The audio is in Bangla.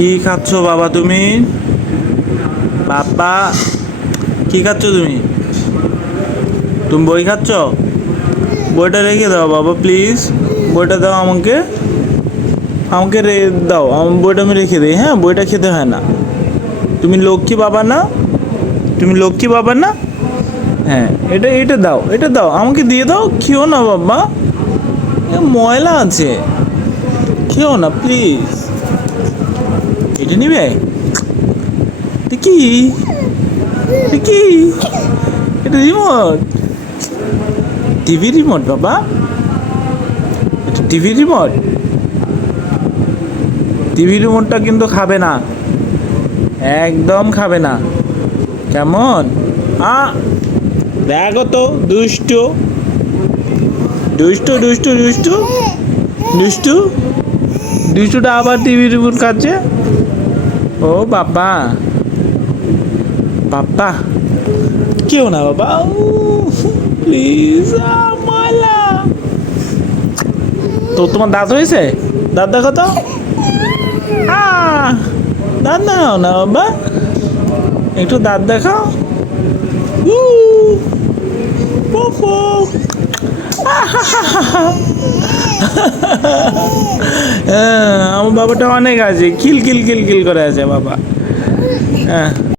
কি খাচ্ছ বাবা তুমি? বাবা কি খাচ্ছ তুমি? তুমি বই খাচ্ছ? বইটা রেখে দাও বাবা প্লিজ বইটা দাও আমাকে। আমাকে রে, দাও। আমার বইটা আমি রেখে দিই হ্যাঁ? বইটা খেতে হয় না। তুমি লক্ষ্মী বাবা না? তুমি লক্ষ্মী বাবা না? হ্যাঁ এটা এটা দাও এটা দাও। আমাকে দিয়ে দাও, খেও না বাবা। ময়লা আছে। খেও না প্লিজ এটা নিবে? কি? কি? এটা রিমোট টিভি রিমোট বাবা। এটা টিভি রিমোট টিভি রিমোটটা কিন্তু খাবে না। একদম খাবে না। কেমন? আ, দেখো তো, দুষ্টু। দুষ্টু দুষ্টু দুষ্টু। দুষ্টু? দুষ্টুটা আবার টিভি রিমোট খাচ্ছে? ও বাবা। বাবা কেউ না বাবা। প্লিজ মালা তো তোমার দাঁত হয়েছে? দাঁত দেখো তো। দাঁত দেখাও না বাবা। একটু দাঁত দেখাও। হ্যাঁ, আমার বাবাটা অনেক আছে। কিল কিল কিল কিল করে আছে বাবা। হ্যাঁ।